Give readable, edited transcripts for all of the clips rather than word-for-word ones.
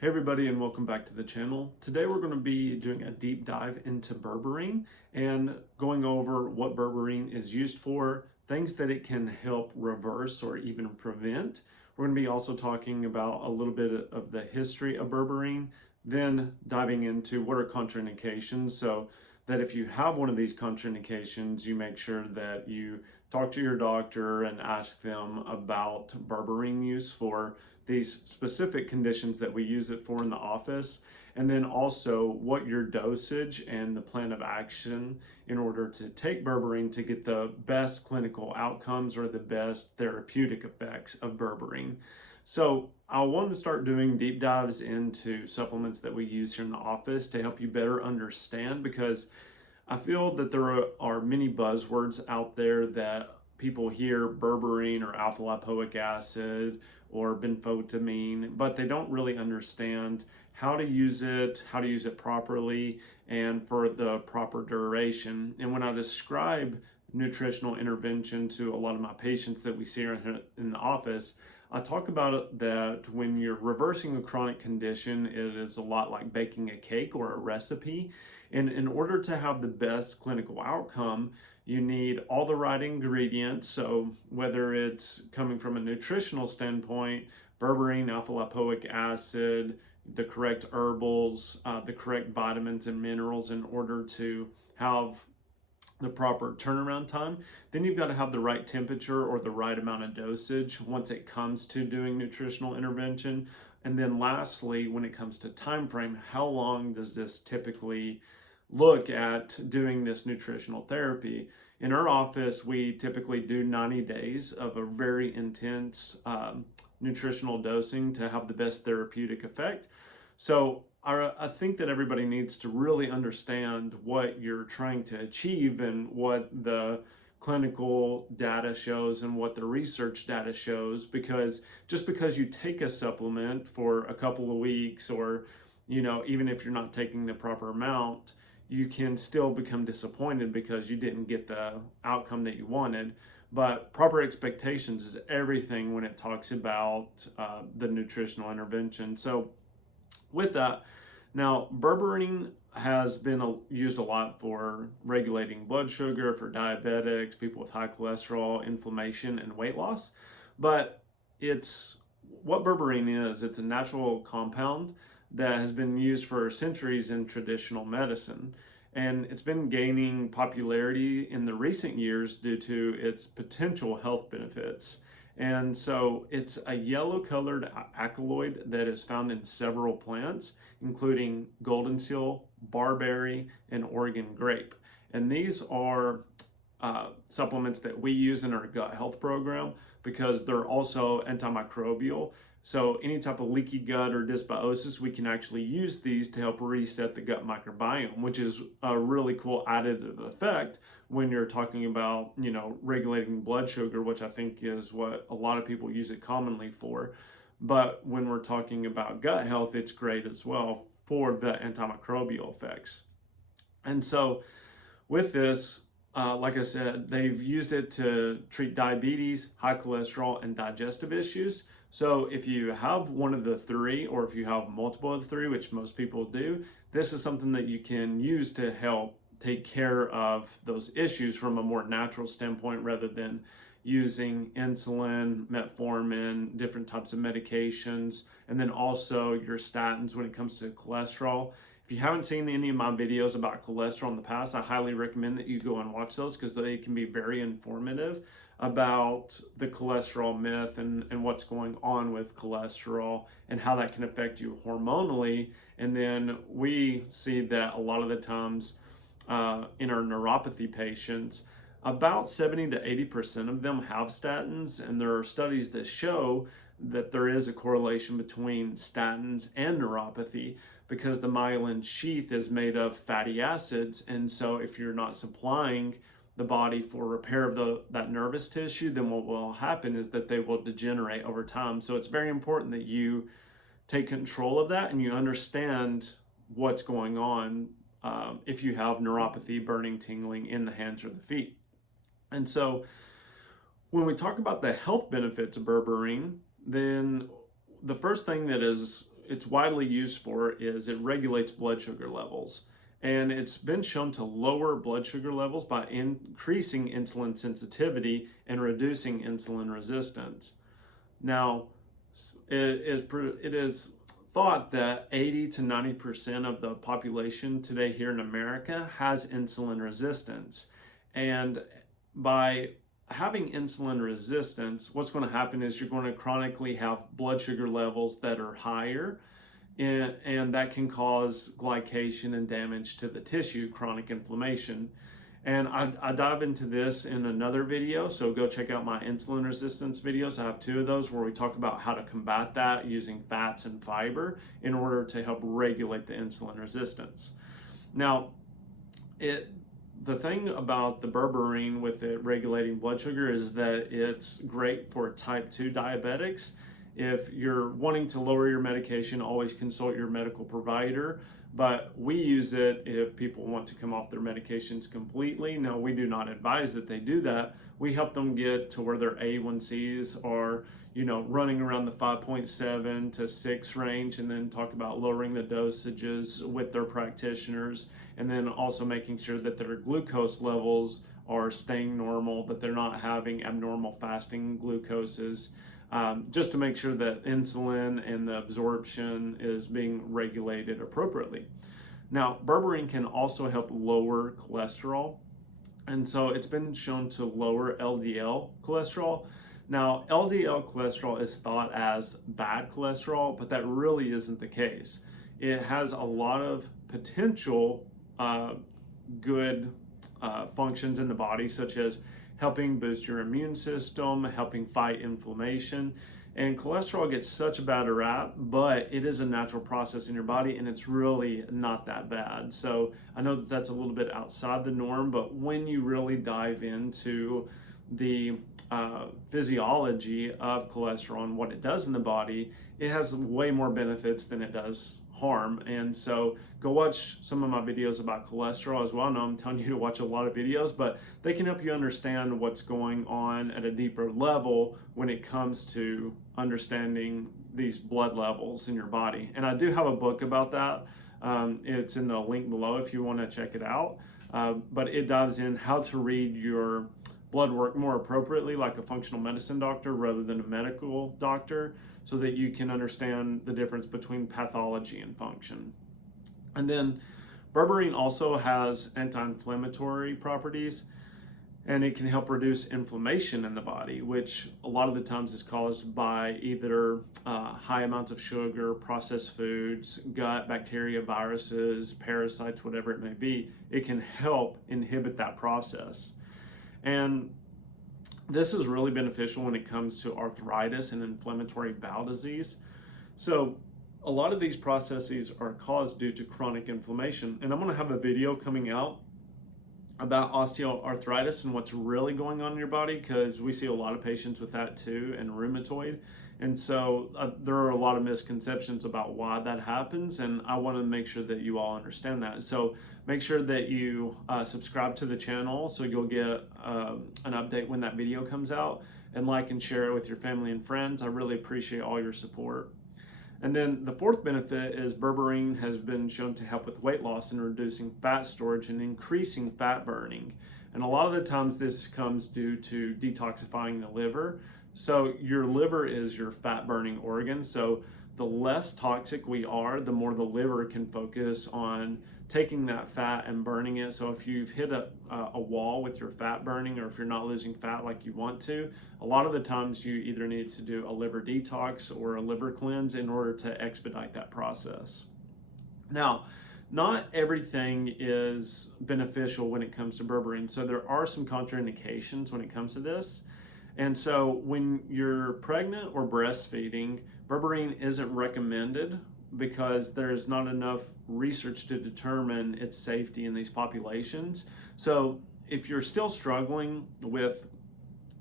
Hey everybody, and welcome back to the channel. Today we're going to be doing a deep dive into berberine and going over what berberine is used for, things that it can help reverse or even prevent. We're going to be also talking about a little bit of the history of berberine, then diving into what are contraindications, so that if you have one of these contraindications, you make sure that you talk to your doctor and ask them about berberine use for these specific conditions that we use it for in the office, and then also what your dosage and the plan of action in order to take berberine to get the best clinical outcomes or the best therapeutic effects of berberine. So I want to start doing deep dives into supplements that we use here in the office to help you better understand, because I feel that there are many buzzwords out there that people hear: berberine or alpha lipoic acid or benfotiamine, but they don't really understand how to use it properly, and for the proper duration. And when I describe nutritional intervention to a lot of my patients that we see in the office, I talk about it that when you're reversing a chronic condition, it is a lot like baking a cake or a recipe. And in order to have the best clinical outcome, you need all the right ingredients. So whether it's coming from a nutritional standpoint, berberine, alpha lipoic acid, the correct herbals, the correct vitamins and minerals in order to have the proper turnaround time, then you've got to have the right temperature or the right amount of dosage once it comes to doing nutritional intervention. And then lastly, when it comes to time frame, how long does this typically look at doing this nutritional therapy? In our office, we typically do 90 days of a very intense nutritional dosing to have the best therapeutic effect. So I think that everybody needs to really understand what you're trying to achieve and what the clinical data shows and what the research data shows, because just because you take a supplement for a couple of weeks, or even if you're not taking the proper amount, you can still become disappointed because you didn't get the outcome that you wanted. But proper expectations is everything when it talks about the nutritional intervention. So with that, now berberine has been used a lot for regulating blood sugar, for diabetics, people with high cholesterol, inflammation, and weight loss. But it's what berberine is. It's a natural compound that has been used for centuries in traditional medicine. And it's been gaining popularity in the recent years due to its potential health benefits. And so it's a yellow colored alkaloid that is found in several plants, including golden seal, barberry, and Oregon grape. And these are supplements that we use in our gut health program because they're also antimicrobial. So any type of leaky gut or dysbiosis, we can actually use these to help reset the gut microbiome, which is a really cool additive effect when you're talking about, regulating blood sugar, which I think is what a lot of people use it commonly for. But when we're talking about gut health, it's great as well for the antimicrobial effects. And so with this, like I said, they've used it to treat diabetes, high cholesterol, and digestive issues. So if you have one of the three, or if you have multiple of the three, which most people do, this is something that you can use to help take care of those issues from a more natural standpoint, rather than using insulin, metformin, different types of medications, and then also your statins when it comes to cholesterol. If you haven't seen any of my videos about cholesterol in the past, I highly recommend that you go and watch those, because they can be very informative about the cholesterol myth and what's going on with cholesterol and how that can affect you hormonally. And then we see that a lot of the times in our neuropathy patients, about 70 to 80% of them have statins, and there are studies that show that there is a correlation between statins and neuropathy, because the myelin sheath is made of fatty acids. And so if you're not supplying the body for repair of that nervous tissue, then what will happen is that they will degenerate over time. So it's very important that you take control of that and you understand what's going on if you have neuropathy, burning, tingling in the hands or the feet. And so when we talk about the health benefits of berberine, then the first thing that is it's widely used for is it regulates blood sugar levels. And it's been shown to lower blood sugar levels by increasing insulin sensitivity and reducing insulin resistance. Now, it is thought that 80 to 90% of the population today here in America has insulin resistance. And by having insulin resistance, what's going to happen is you're going to chronically have blood sugar levels that are higher, and that can cause glycation and damage to the tissue, chronic inflammation. And I dive into this in another video, so go check out my insulin resistance videos. I have 2 of those where we talk about how to combat that using fats and fiber in order to help regulate the insulin resistance. Now, the thing about the berberine with it regulating blood sugar is that it's great for type 2 diabetics. If you're wanting to lower your medication, always consult your medical provider. But we use it if people want to come off their medications completely. Now, we do not advise that they do that. We help them get to where their A1Cs are, running around the 5.7 to 6 range, and then talk about lowering the dosages with their practitioners, and then also making sure that their glucose levels are staying normal, that they're not having abnormal fasting glucoses. Just to make sure that insulin and the absorption is being regulated appropriately. Now, berberine can also help lower cholesterol, and so it's been shown to lower LDL cholesterol. Now, LDL cholesterol is thought as bad cholesterol, but that really isn't the case. It has a lot of potential good functions in the body, such as helping boost your immune system, helping fight inflammation. And cholesterol gets such a bad rap, but it is a natural process in your body, and it's really not that bad. So I know that that's a little bit outside the norm, but when you really dive into the physiology of cholesterol and what it does in the body, it has way more benefits than it does harm. And so go watch some of my videos about cholesterol as well. I know I'm telling you to watch a lot of videos, but they can help you understand what's going on at a deeper level when it comes to understanding these blood levels in your body. And I do have a book about that. It's in the link below if you want to check it out. But it dives in how to read your blood work more appropriately, like a functional medicine doctor rather than a medical doctor, so that you can understand the difference between pathology and function. And then berberine also has anti-inflammatory properties, and it can help reduce inflammation in the body, which a lot of the times is caused by either high amounts of sugar, processed foods, gut bacteria, viruses, parasites, whatever it may be. It can help inhibit that process. And this is really beneficial when it comes to arthritis and inflammatory bowel disease. So a lot of these processes are caused due to chronic inflammation. And I'm going to have a video coming out about osteoarthritis and what's really going on in your body, because we see a lot of patients with that too, and rheumatoid. And so there are a lot of misconceptions about why that happens, and I want to make sure that you all understand that. So make sure that you subscribe to the channel so you'll get an update when that video comes out, and like and share it with your family and friends. I really appreciate all your support. And then the fourth benefit is berberine has been shown to help with weight loss and reducing fat storage and increasing fat burning. And a lot of the times this comes due to detoxifying the liver. So your liver is your fat burning organ. So the less toxic we are, the more the liver can focus on taking that fat and burning it. So if you've hit a wall with your fat burning, or if you're not losing fat like you want to, a lot of the times you either need to do a liver detox or a liver cleanse in order to expedite that process. Now, not everything is beneficial when it comes to berberine. So there are some contraindications when it comes to this. And so when you're pregnant or breastfeeding, berberine isn't recommended because there's not enough research to determine its safety in these populations. So if you're still struggling with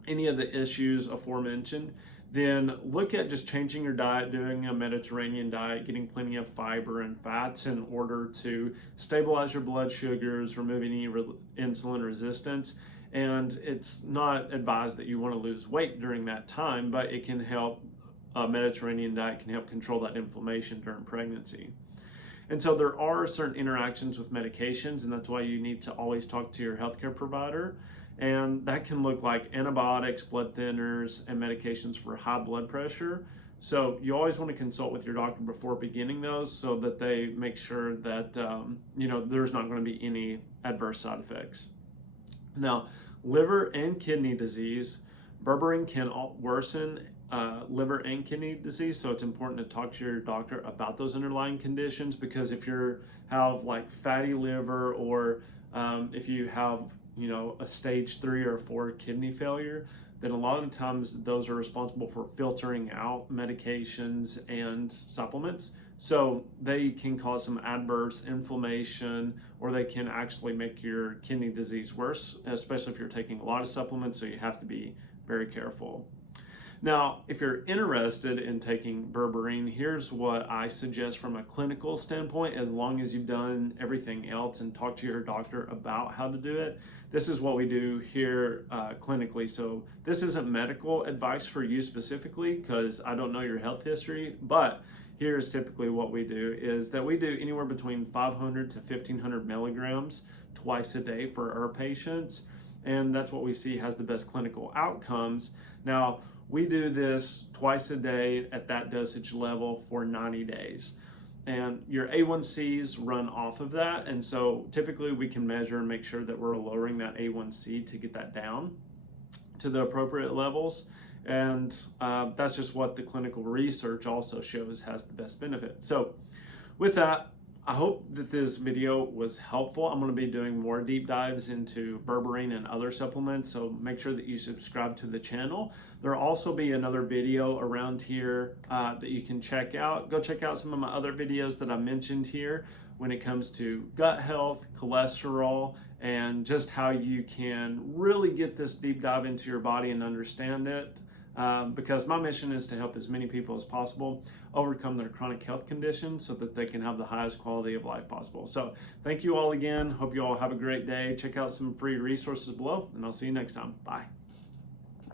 any of the issues aforementioned, then look at just changing your diet, doing a Mediterranean diet, getting plenty of fiber and fats in order to stabilize your blood sugars, remove any insulin resistance. And it's not advised that you want to lose weight during that time, but it can help a Mediterranean diet can help control that inflammation during pregnancy. And so there are certain interactions with medications, and that's why you need to always talk to your healthcare provider. And that can look like antibiotics, blood thinners, and medications for high blood pressure. So you always want to consult with your doctor before beginning those so that they make sure that there's not going to be any adverse side effects. Now, liver and kidney disease, berberine can worsen liver and kidney disease, so it's important to talk to your doctor about those underlying conditions, because if you have like fatty liver, or if you have a stage 3 or 4 kidney failure, then a lot of times those are responsible for filtering out medications and supplements. So they can cause some adverse inflammation, or they can actually make your kidney disease worse, especially if you're taking a lot of supplements, so you have to be very careful. Now, if you're interested in taking berberine, here's what I suggest from a clinical standpoint, as long as you've done everything else and talked to your doctor about how to do it. This is what we do here clinically. So this isn't medical advice for you specifically, because I don't know your health history, but here's typically what we do is that we do anywhere between 500 to 1500 milligrams twice a day for our patients. And that's what we see has the best clinical outcomes. Now, we do this twice a day at that dosage level for 90 days. And your A1Cs run off of that. And so typically we can measure and make sure that we're lowering that A1C to get that down to the appropriate levels. And that's just what the clinical research also shows has the best benefit. So with that, I hope that this video was helpful. I'm going to be doing more deep dives into berberine and other supplements, so make sure that you subscribe to the channel. There'll also be another video around here that you can check out. Go check out some of my other videos that I mentioned here when it comes to gut health, cholesterol, and just how you can really get this deep dive into your body and understand it. Because my mission is to help as many people as possible overcome their chronic health conditions so that they can have the highest quality of life possible. So thank you all again. Hope you all have a great day. Check out some free resources below, and I'll see you next time. Bye.